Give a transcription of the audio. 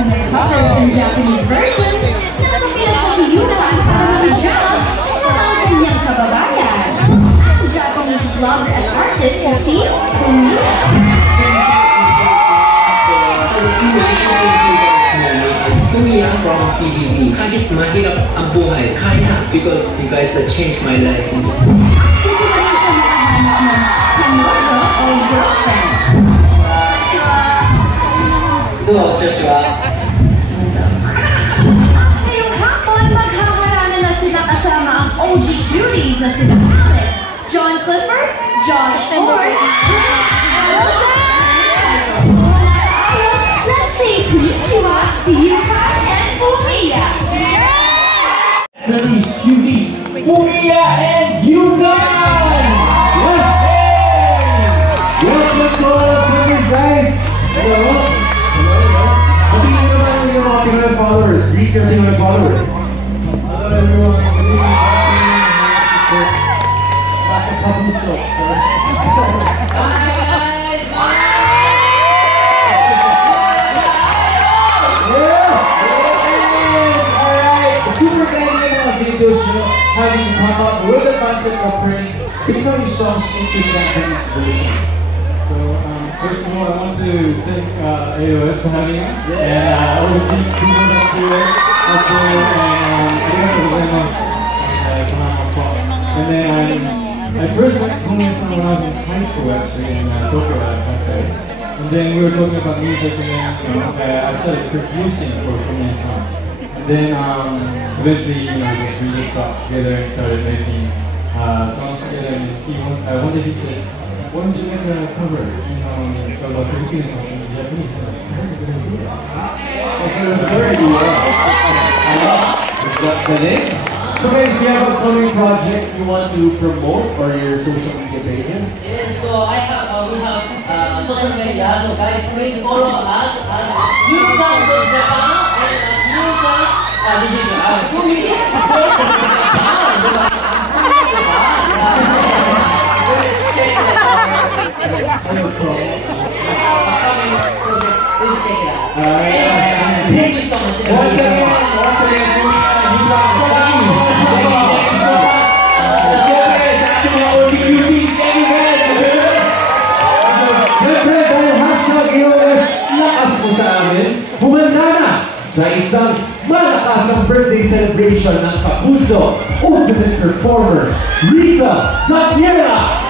sa may covers and Japanese versions, nasa Pinas na si Yuka para mag-jam kasama ang kanyang kababayan. Ang Japanese vlogger at artist na si Kuya from PBB. Kahit mahirap ang buhay, kaya because you guys have changed my life. Hindi ba rin siya makahanap ng kanono o girlfriend? Ito, Joshua. Ngayong hapon, maghaharana na sila kasama ang OG cuties na sila Alec, John Clifford, Josh Ford, let's say konnichiwa to Yuka and Fumiya. Cuties, Fumiya and Yuka! Yes! Welcome to all of you guys! Hello! Happy naman yung mga Pinoy followers. Greet your Pinoy followers. Hello everyone. Bakit kapuso? Super glad you mga videos having to come up with the concept of turning Pinoy songs into Japanese versions. So, first of all, I want to thank AOS for having us, and all the people that's here out there, and arigatou gozaimasu. And then I first met Fumiya-san when I was in high school, actually, in Tokyo Cafe. And then we were talking about music, and then I started producing for Fumiya-san. And then eventually, we just got together and started making songs together. And one day he said, "Why don't you make a cover of Filipino songs in Japanese?" That's a good idea. So it's very good. Is that the name? So guys, do you have upcoming projects you want to promote or your social media pages? Yes, so we have social media, so guys, please follow us at Yuka.Japan and Yuka, this is Fumiya. Please check it out. Thank you so much. Once again, sa isang malakasang birthday celebration ng Kapuso Ultimate Performer, Rita Daniela!